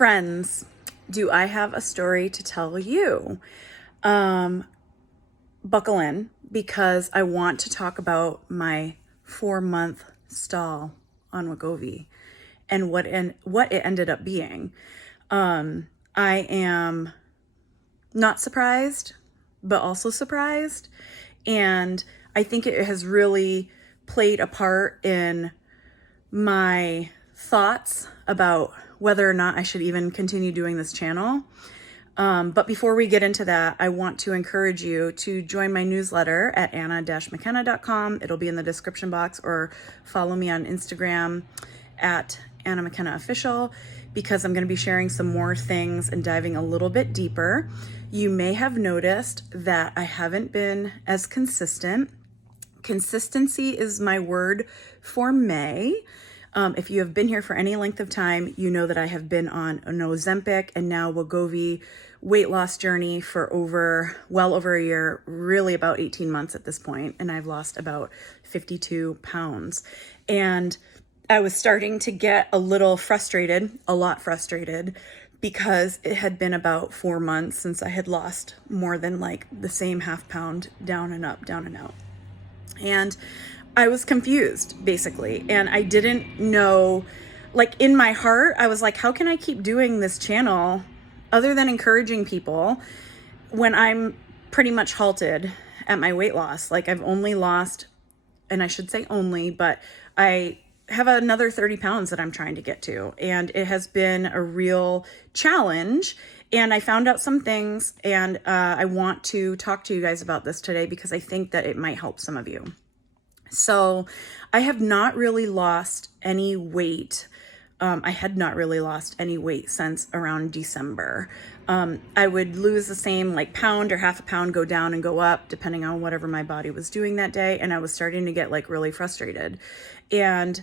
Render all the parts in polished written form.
Friends, do I have a story to tell you? Buckle in because I want to talk about my 4-month stall on Wegovy and what it ended up being. I am not surprised, but also surprised. And I think it has really played a part in my thoughts about whether or not I should even continue doing this channel. But before we get into that, I want to encourage you to join my newsletter at anna-mckenna.com. It'll be in the description box, or follow me on Instagram at Anna McKenna Official, because I'm going to be sharing some more things and diving a little bit deeper. You may have noticed that I haven't been as consistent. Consistency is my word for May. If you have been here for any length of time, you know that I have been on an Ozempic and now Wegovy weight loss journey for well over a year, really about 18 months at this point, and I've lost about 52 pounds. And I was starting to get a lot frustrated, because it had been about 4 months since I had lost more than like the same half pound down and up, down and out. And I was confused, basically, and I didn't know, like, in my heart, I was like, how can I keep doing this channel other than encouraging people when I'm pretty much halted at my weight loss? Like, I've only lost, and I should say only, but I have another 30 pounds that I'm trying to get to, and it has been a real challenge. And I found out some things, and I want to talk to you guys about this today because I think that it might help some of you. So I have not really lost any weight. I had not really lost any weight since around December. I would lose the same like pound or half a pound, go down and go up, depending on whatever my body was doing that day. And I was starting to get like really frustrated. And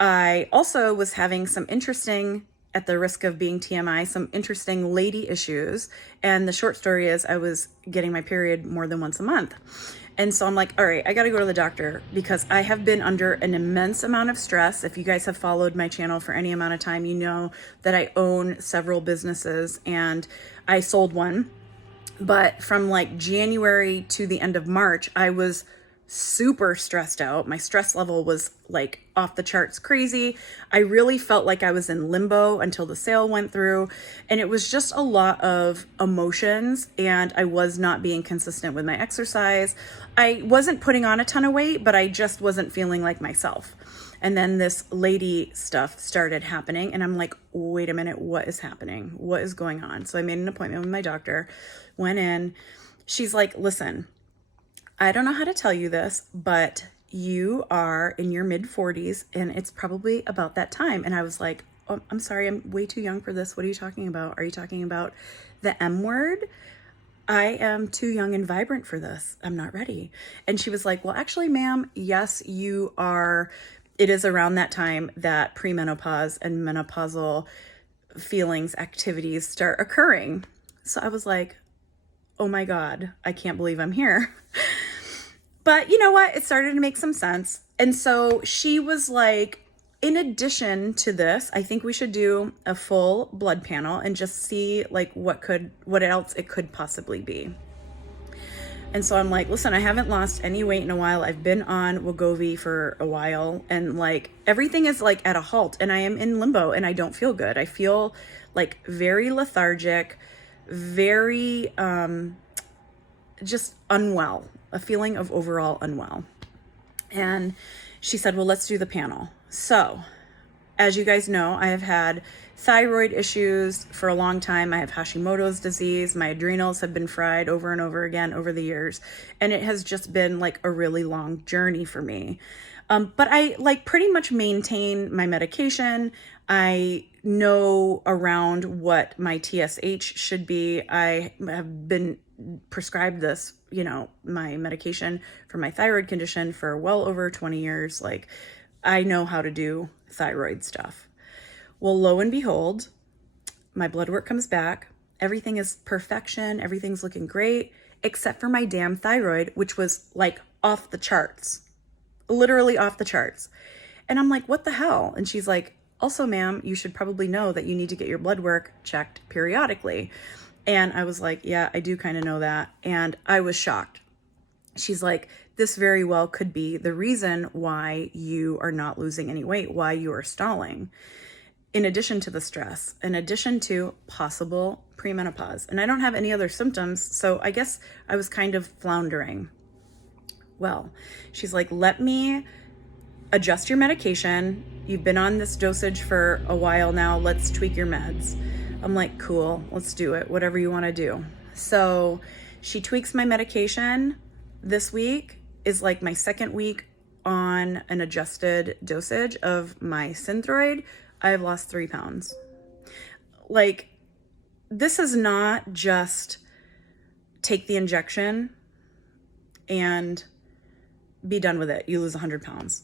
I also was having some interesting, at the risk of being TMI, some interesting lady issues. And the short story is I was getting my period more than once a month. And so I'm like, all right, I got to go to the doctor because I have been under an immense amount of stress. If you guys have followed my channel for any amount of time, you know that I own several businesses and I sold one. But from like January to the end of March, I was super stressed out. My stress level was like off the charts crazy. I really felt like I was in limbo until the sale went through, and it was just a lot of emotions, and I was not being consistent with my exercise. I wasn't putting on a ton of weight, but I just wasn't feeling like myself. And then this lady stuff started happening, and I'm like, wait a minute, what is happening? What is going on? So I made an appointment with my doctor, went in. She's like, listen, I don't know how to tell you this, but you are in your mid-40s and it's probably about that time. And I was like, oh, I'm sorry, I'm way too young for this. What are you talking about? Are you talking about the M word? I am too young and vibrant for this. I'm not ready. And she was like, well, actually, ma'am, yes, you are. It is around that time that premenopause and menopausal feelings, activities start occurring. So I was like, oh my God, I can't believe I'm here. But you know what? It started to make some sense. And so she was like, in addition to this, I think we should do a full blood panel and just see like what else it could possibly be. And so I'm like, listen, I haven't lost any weight in a while. I've been on Wegovy for a while, and like everything is like at a halt, and I am in limbo and I don't feel good. I feel like very lethargic, very just unwell, a feeling of overall unwell. And she said, well, let's do the panel. So as you guys know, I have had thyroid issues for a long time. I have Hashimoto's disease. My adrenals have been fried over and over again over the years. And it has just been like a really long journey for me. But I like pretty much maintain my medication. I know around what my TSH should be. I have been prescribed this, my medication for my thyroid condition for well over 20 years. Like, I know how to do thyroid stuff. Well, lo and behold, my blood work comes back. Everything is perfection. Everything's looking great, except for my damn thyroid, which was like off the charts, literally off the charts. And I'm like, what the hell? And she's like, also, ma'am, you should probably know that you need to get your blood work checked periodically. And I was like, yeah, I do kind of know that. And I was shocked. She's like, this very well could be the reason why you are not losing any weight, why you are stalling. In addition to the stress, in addition to possible premenopause. And I don't have any other symptoms, so I guess I was kind of floundering. Well, she's like, let me adjust your medication. You've been on this dosage for a while now. Let's tweak your meds. I'm like, cool, let's do it. Whatever you want to do. So she tweaks my medication. This week is like my second week on an adjusted dosage of my Synthroid. I've lost 3 pounds. Like, this is not just take the injection and be done with it. You lose 100 pounds.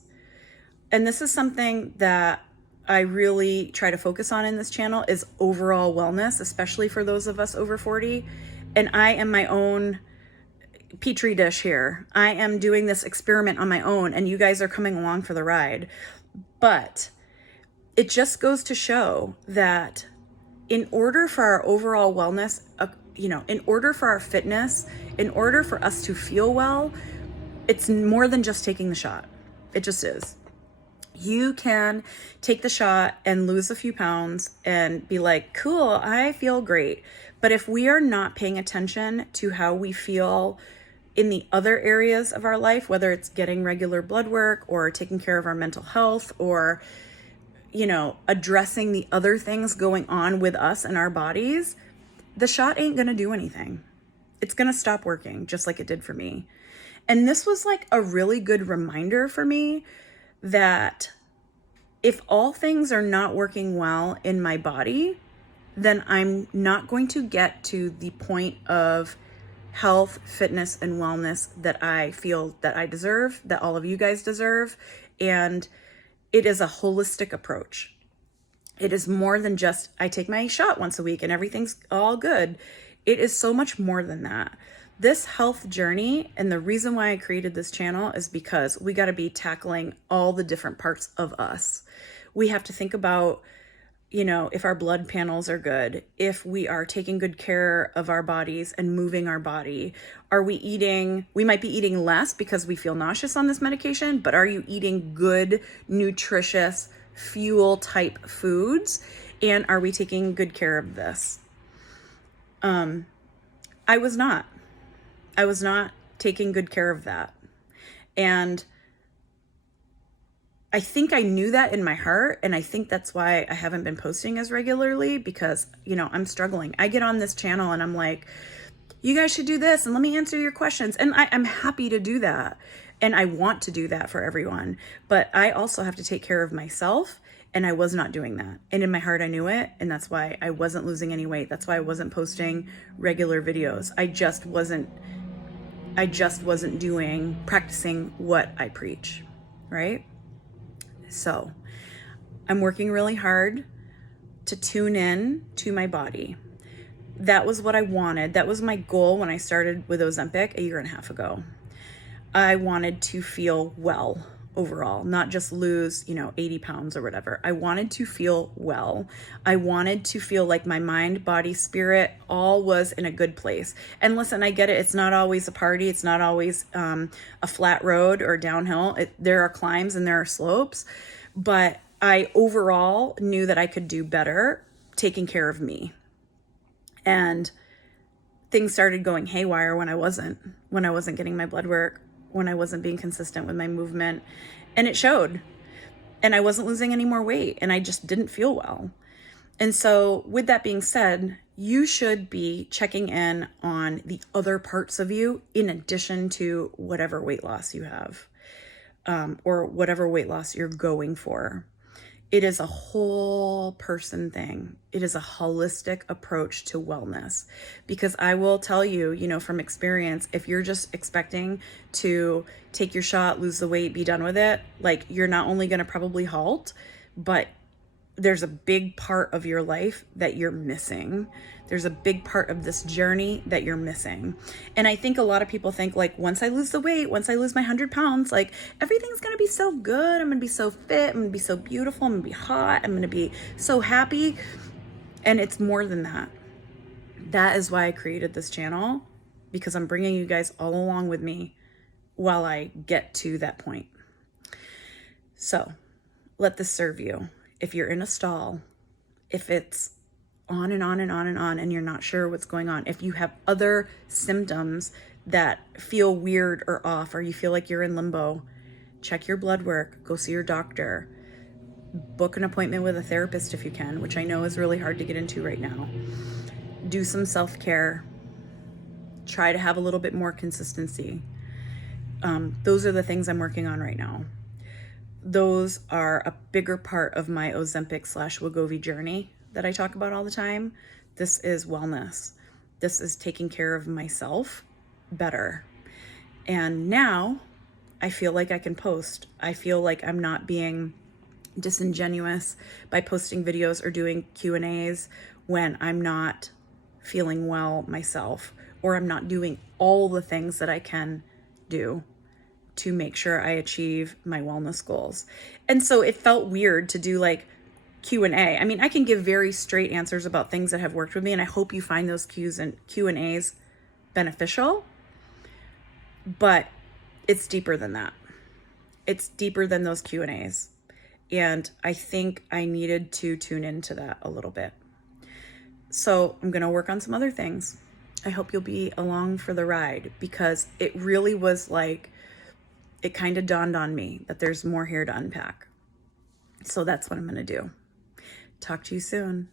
And this is something that I really try to focus on in this channel is overall wellness, especially for those of us over 40. And I am my own petri dish here. I am doing this experiment on my own, and you guys are coming along for the ride. But it just goes to show that in order for our overall wellness, in order for our fitness, in order for us to feel well, it's more than just taking the shot. It just is. You can take the shot and lose a few pounds and be like, cool, I feel great. But if we are not paying attention to how we feel in the other areas of our life, whether it's getting regular blood work or taking care of our mental health or, addressing the other things going on with us and our bodies, the shot ain't going to do anything. It's going to stop working just like it did for me. And this was like a really good reminder for me that if all things are not working well in my body, then I'm not going to get to the point of health, fitness, and wellness that I feel that I deserve, that all of you guys deserve. And it is a holistic approach. It is more than just, I take my shot once a week and everything's all good. It is so much more than that. This health journey, and the reason why I created this channel is because we got to be tackling all the different parts of us. We have to think about, if our blood panels are good, if we are taking good care of our bodies and moving our body. Are we might be eating less because we feel nauseous on this medication, but are you eating good, nutritious, fuel type foods? And are we taking good care of this? I was not taking good care of that. And I think I knew that in my heart. And I think that's why I haven't been posting as regularly because, I'm struggling. I get on this channel and I'm like, you guys should do this and let me answer your questions. And I'm happy to do that. And I want to do that for everyone. But I also have to take care of myself. And I was not doing that. And in my heart, I knew it. And that's why I wasn't losing any weight. That's why I wasn't posting regular videos. I just wasn't practicing what I preach, right? So I'm working really hard to tune in to my body. That was what I wanted. That was my goal when I started with Ozempic a year and a half ago. I wanted to feel well overall, not just lose, 80 pounds or whatever. I wanted to feel well. I wanted to feel like my mind, body, spirit, all was in a good place. And listen, I get it. It's not always a party. It's not always a flat road or downhill. There are climbs and there are slopes, but I overall knew that I could do better taking care of me. And things started going haywire when I wasn't getting my blood work, when I wasn't being consistent with my movement, and it showed. And I wasn't losing any more weight, and I just didn't feel well. And so with that being said, you should be checking in on the other parts of you in addition to whatever weight loss you have, or whatever weight loss you're going for. It is a whole person thing. It is a holistic approach to wellness. Because I will tell you, from experience, if you're just expecting to take your shot, lose the weight, be done with it, like you're not only going to probably halt, but there's a big part of your life that you're missing. There's a big part of this journey that you're missing. And I think a lot of people think like, once I lose the weight, once I lose my 100 pounds, like everything's going to be so good. I'm going to be so fit. I'm going to be so beautiful. I'm going to be hot. I'm going to be so happy. And it's more than that. That is why I created this channel, because I'm bringing you guys all along with me while I get to that point. So let this serve you. If you're in a stall, if it's on and on and on and on and you're not sure what's going on, if you have other symptoms that feel weird or off, or you feel like you're in limbo, check your blood work, go see your doctor, book an appointment with a therapist if you can, which I know is really hard to get into right now. Do some self-care. Try to have a little bit more consistency. Those are the things I'm working on right now. Those are a bigger part of my Ozempic / Wegovy journey that I talk about all the time. This is wellness. This is taking care of myself better. And now I feel like I can post. I feel like I'm not being disingenuous by posting videos or doing Q&As when I'm not feeling well myself, or I'm not doing all the things that I can do to make sure I achieve my wellness goals. And so it felt weird to do like Q&A. I mean, I can give very straight answers about things that have worked with me, and I hope you find those Q&As beneficial, but it's deeper than that. It's deeper than those Q&As. And I think I needed to tune into that a little bit. So I'm going to work on some other things. I hope you'll be along for the ride, because it really was like, it kind of dawned on me that there's more here to unpack. So that's what I'm going to do. Talk to you soon.